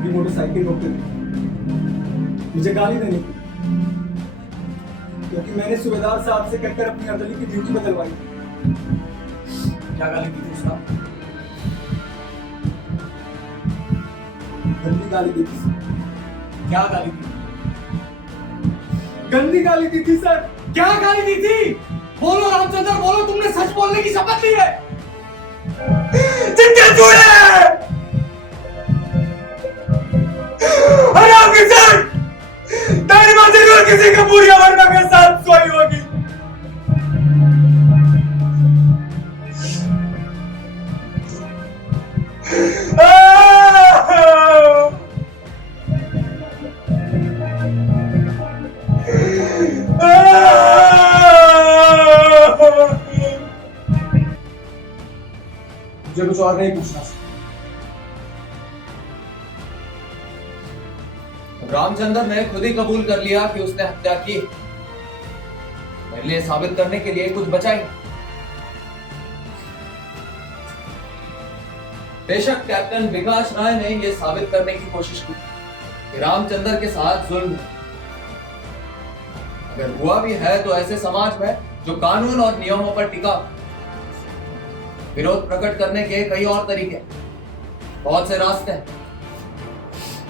उनकी मोटरसाइकिल रोकते थे मुझे गाली देने की, क्योंकि मैंने सूबेदार साहब से कहकर अपनी अर्दली की ड्यूटी बदलवाई। क्या गाली दी थी उसका? गंदी गाली दी थी। क्या गाली दी? गंदी गाली दी थी सर। क्या गाली दी थी? बोलो रामचंद्र, बोलो, तुमने सच बोलने की शपथ ली है? चिट्टे चूड़े! हराम की सर! तेरी मां जरूर किसी का बुढ़िया वरना के साथ सोई होगी। मुझे कुछ और नहीं पूछना। रामचंद्र ने खुद ही कबूल कर लिया कि उसने हत्या की। मेरे लिए साबित करने के लिए कुछ बचा ही। बेशक कैप्टन विकास राय ने यह साबित करने की कोशिश की कि रामचंद्र के साथ जुल्म है। अगर हुआ भी है तो ऐसे समाज में जो कानून और नियमों पर टिका। विरोध प्रकट करने के कई और तरीके, बहुत से रास्ते हैं,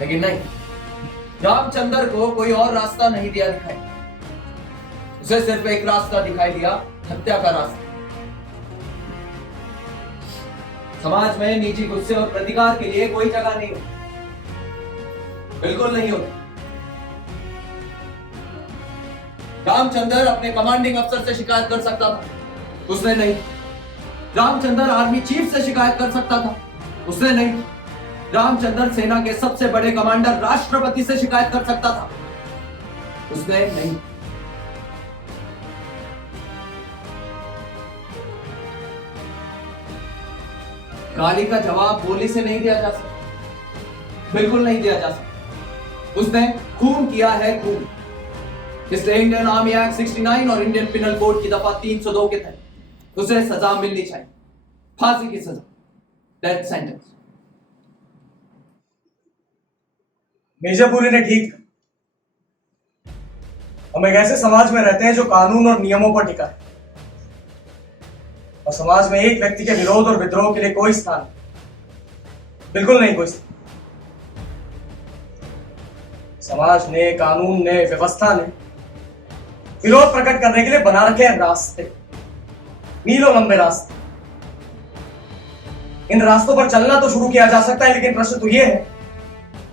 लेकिन नहीं, रामचंद्र को कोई और रास्ता नहीं दिया दिखाई। उसे सिर्फ एक रास्ता दिखाई दिया, हत्या का रास्ता। समाज में निजी गुस्से और प्रतिकार के लिए कोई जगह नहीं होती, बिल्कुल नहीं होती। रामचंद्र अपने कमांडिंग अफसर से शिकायत कर सकता था, उसने नहीं। रामचंद्र आर्मी चीफ से शिकायत कर सकता था, उसने नहीं। रामचंद्र सेना के सबसे बड़े कमांडर राष्ट्रपति से शिकायत कर सकता था, उसने नहीं। गाली का जवाब गोली से नहीं दिया जा सकता, बिल्कुल नहीं दिया जा सकता। उसने खून किया है, खून। इसलिए इंडियन आर्मी एक्ट 69 और इंडियन पिनल कोड की दफा 302 के तहत उसे सजा मिलनी चाहिए, फांसी की सजा, डेथ सेंटेंस। मिर्जापुरी ने ठीक कहा। हम एक ऐसे समाज में रहते हैं जो कानून और नियमों पर टिका है, और समाज में एक व्यक्ति के विरोध और विद्रोह के लिए कोई स्थान, बिल्कुल नहीं कोई स्थान। समाज ने, कानून ने, व्यवस्था ने विरोध प्रकट करने के लिए बना रखे हैं रास्ते, मीलों लंबे रास्ते। इन रास्तों पर चलना तो शुरू किया जा सकता है, लेकिन प्रश्न तो यह है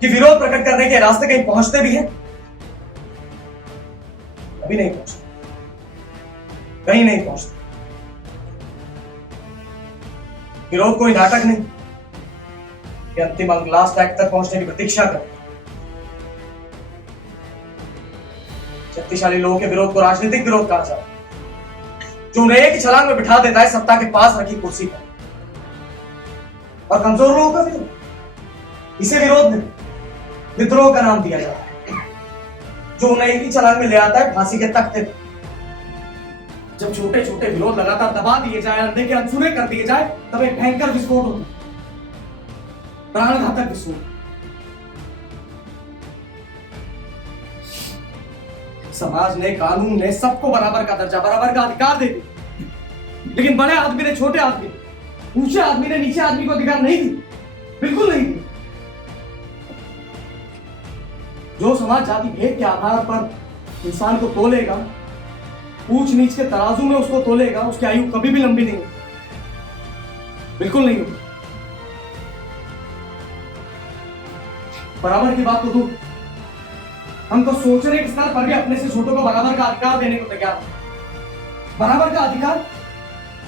कि विरोध प्रकट करने के रास्ते कहीं पहुंचते भी हैं? अभी नहीं पहुंचते, कहीं नहीं पहुंचते। विरोध कोई नाटक नहीं कि अंतिम अंक, लास्ट एक्ट तक पहुंचने की प्रतीक्षा कर। शक्तिशाली लोगों के विरोध को राजनीतिक विरोध कहा जाता है, जो उन्हें एक ही छलांग में बिठा देता है सत्ता के पास रखी कुर्सी पर। और कमजोर लोगों का विरोध, इसे विरोध नहीं, विद्रोह का नाम दिया जाता है, जो उन्हें एक ही छलांग में ले आता है फांसी के तख्ते पर। जब छोटे छोटे विरोध लगातार दबा दिए जाए, अंधे के अनसुने कर दिए जाए, तब एक भयंकर विस्फोट होता है, प्राणघातक विस्फोट। समाज ने, कानून ने सबको बराबर का दर्जा, बराबर का अधिकार दे दिया, लेकिन बड़े आदमी ने छोटे आदमी, ऊंचे आदमी ने नीचे आदमी को अधिकार नहीं दी, बिल्कुल नहीं दी। जो समाज जाति भेद के आधार पर इंसान को तोलेगा, ऊंच नीच के तराजू में उसको तोलेगा, उसकी आयु कभी भी लंबी नहीं होगी, बिल्कुल नहीं होगी। बराबर की बात तो दूर, हम तो सोचने के स्तर पर भी अपने से छोटों को बराबर का अधिकार देने को तैयार हैं। बराबर का अधिकार,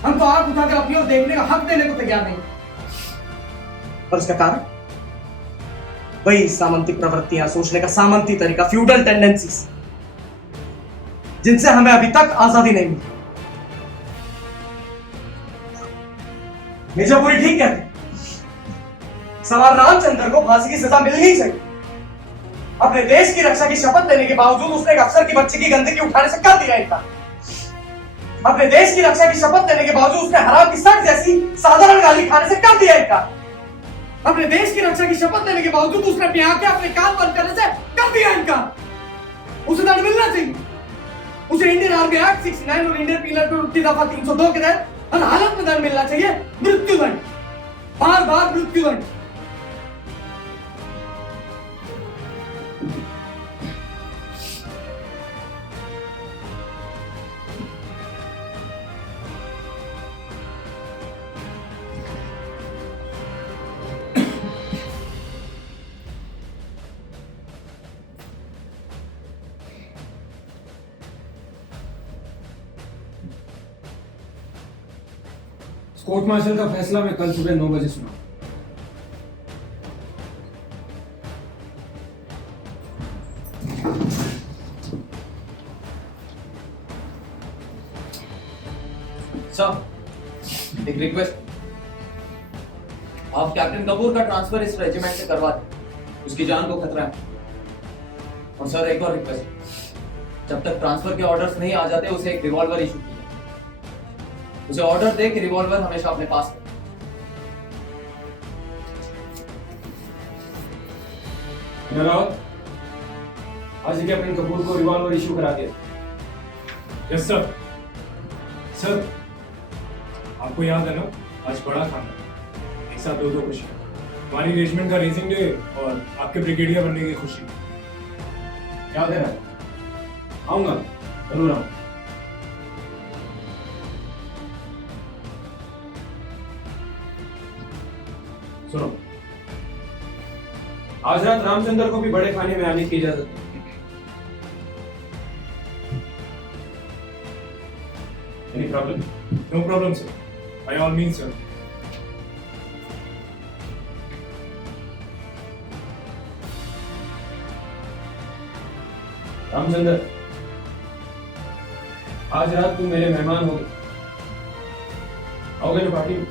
हम तो आंख उठाकर अपनी ओर देखने का हक देने को तैयार नहीं। और इसका कारण वही सामंतिक प्रवृत्तियां, सोचने का सामंती तरीका, फ्यूडल टेंडेंसीज, जिनसे हमें अभी तक आजादी नहीं मिली। मिर्जापुरी ठीक कहते हैं, सवाल रामचंद्र को फांसी की सजा मिलनी चाहिए। अपने देश की रक्षा की शपथ लेने के बावजूद उसने एक अफसर की बच्ची की गंदगी उठाने से कर दिया इनकार। अपने देश की रक्षा की शपथ लेने के बावजूद उसने हराम की सख्त जैसी साधारण गाली खाने से कर दिया इनकार। अपने देश की रक्षा की शपथ लेने के बावजूद उसने अपनी आंखें अपने कान बंद करने से कर दिया इनका। उसे दंड मिलना चाहिए। उसे इंडियन आर्मी एक्ट 69 और इंडियन पीनल कोड की दफा 302 के तहत हर हालत में दंड मिलना चाहिए, मृत्युदंड, बार बार मृत्युदंड। कोर्ट मार्शल का फैसला मैं कल सुबह 9 बजे सुना। सर, एक रिक्वेस्ट, आप कैप्टन कपूर का ट्रांसफर इस रेजिमेंट से करवा दें, उसकी जान को खतरा है। और सर एक और रिक्वेस्ट, जब तक ट्रांसफर के ऑर्डर्स नहीं आ जाते उसे एक रिवॉल्वर इशू कीजिए। उसे ऑर्डर दे कि रिवॉल्वर हमेशा अपने पास रखे। रावत, आज ही कैप्टन कपूर को रिवॉल्वर इशू करा दिया। Yes sir. सर, आपको याद है ना, आज बड़ा खाना, एक साथ दो खुशी, हमारी रेजिमेंट का रेसिंग डे और आपके ब्रिगेडियर बनने की खुशी। याद है ना? आऊंगा, जरूर आऊंगा। सुनो, आज रात रामचंद्र को भी बड़े खाने में आने की इजाजत है। Any problem? No problem sir, by all means sir. Ramchandra, आज रात तुम मेरे मेहमान होगे, आओगे ना पार्टी में?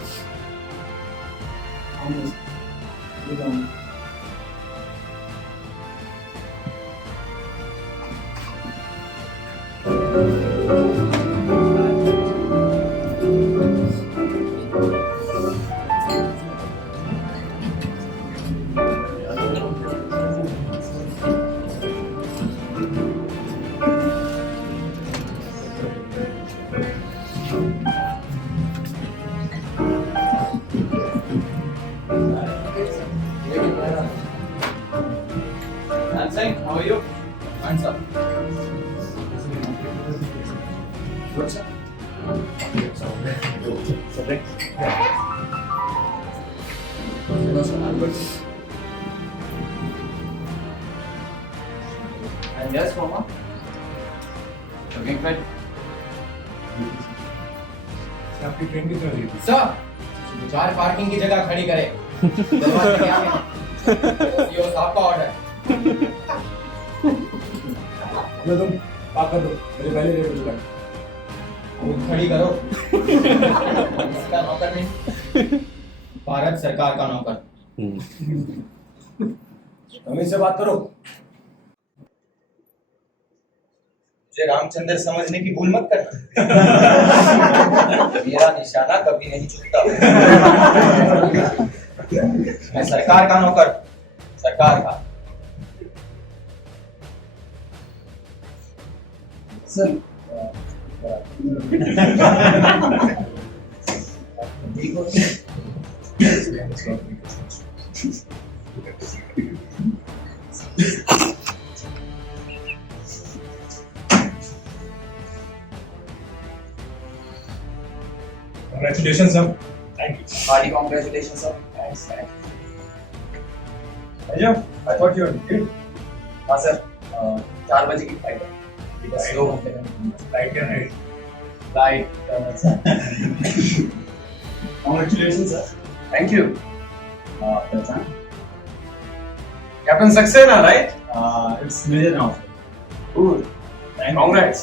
How are you? Fine, sir. Good, sir. No, sir, I'm good. And yes, Mama. Looking fit. आपकी ट्रेन कितने बजे थी? सर, कार पार्किंग की जगह खड़ी करे। दरवाजे के आगे। सीओ साहब का ऑर्डर। मैं तुम पाक कर दो, मेरे पहले रेट हो चुका है। वो खड़ी करो। इसका नौकर नहीं, भारत सरकार का नौकर। अमित से बात करो। मुझे रामचंद्र समझने की भूल मत करना। मेरा निशाना कभी नहीं चूकता। मैं सरकार का नौकर, सरकार का। Sir, Congratulations, sir. Thank you. Hardy congratulation sir. Thanks. Ajay, I thought you were dead. हाँ सर, 4 बजे की फ्लाइट है। बस 2 घंटे में Right here, right. Flight. congratulations, sir. Thank you. Captain Saxena, right? It's Major now. Good. Congrats.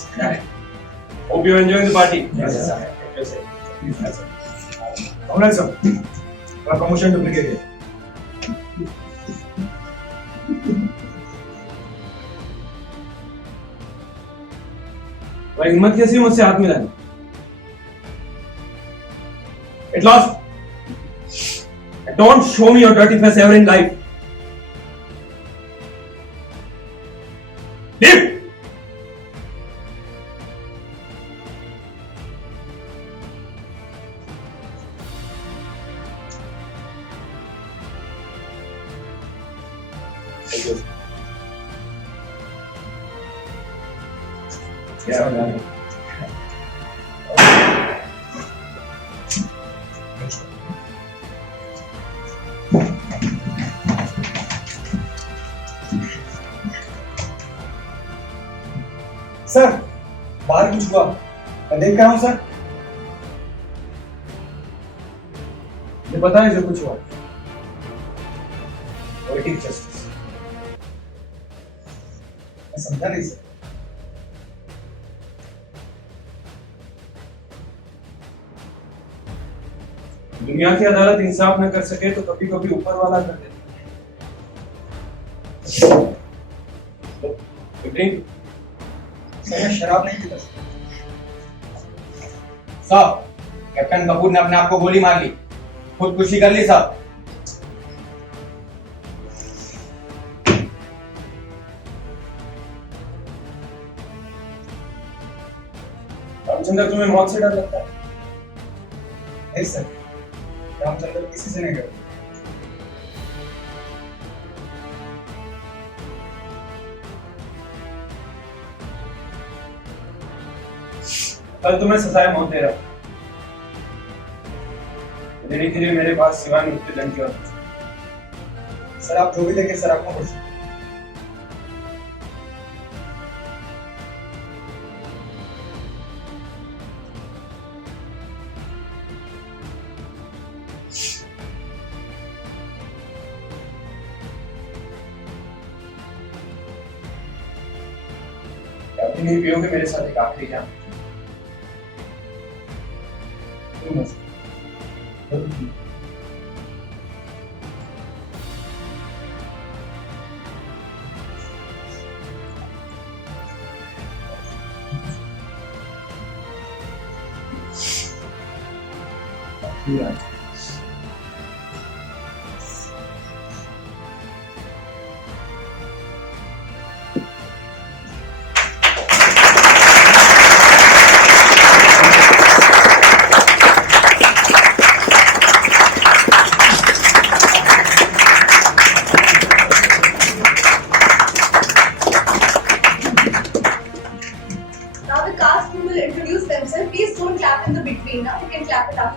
Hope you're enjoying the party. Yes, sir. Yes, sir. Yes, sir. Congrats, sir. Your promotion to brigadier. भाई हिम्मत कैसी है मुझसे हाथ मिलाने? At last, I Don't show me your dirty face ever in life. Leave. Thank you. Yeah. Sir बाहर कुछ हुआ मैं देख कर आऊं सर। मुझे पता है जो कुछ हुआ। पोएटिक जस्टिस मैं समझा नहीं सर। दुनिया की अदालत इंसाफ न कर सके तो कभी कभी ऊपर वाला कर देता है। सर मैं शराब नहीं पीता साहब। कैप्टन कपूर ने अपने आप को गोली मार ली, खुदकुशी कर ली साहब। रामचंद्र तुम्हें मौत से डर लगता है? नहीं सर, रामचंद्र किसी से नहीं डरता। कल तुम्हें सजाए मौत दे रहा हूं। देने के लिए मेरे पास सिवाय मृत्यु दंड की और सर आप जो भी देखें सर आपको कुछ अपनी नहीं पियोगे मेरे साथ एक आखिरी जान। Now the cast will introduce themselves. Please don't clap in the between. Now you can clap it up.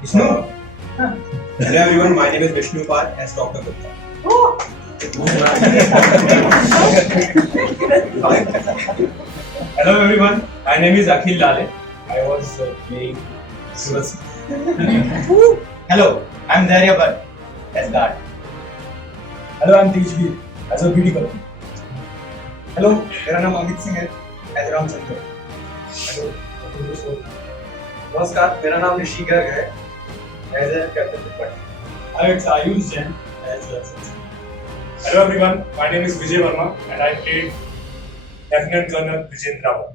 Vishnu? Hello everyone, my name is Vishnu Pal as Dr. Gupta. Oh, Hello everyone, my name is Akhil Lale. I was playing Suraj. Hello, I'm Dharya Bhatt as guard. Hello, I'm Tejveer as a beauty couple. Hello मेरा नाम अमित सिंह है as Ramchandra. नमस्कार, मेरा नाम ऋषि गर्ग है as a captain Tripathi. Hi, it's Ayush Jain as Hello everyone, my name is Vijay Verma and I played Lieutenant Colonel Vijendra Bhatt.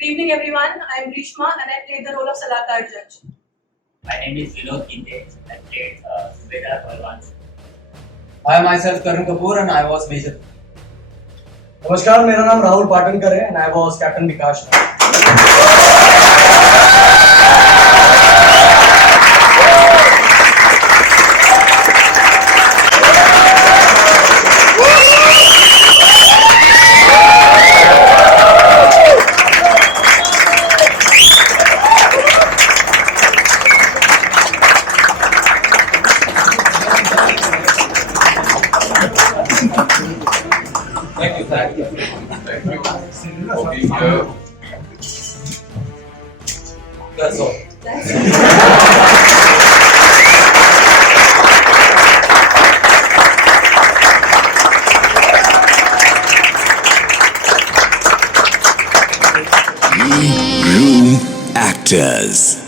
good evening everyone. I am Grishma and I played the role of Salakar Judge. My name is Vinod Kinde. I played Subedar Balwan. I myself Karun Kapoor and I was Major. नमस्कार मेरा नाम राहुल पाटनकर है and I was captain Vikas. Thank you for being here. That's all. Room Actors.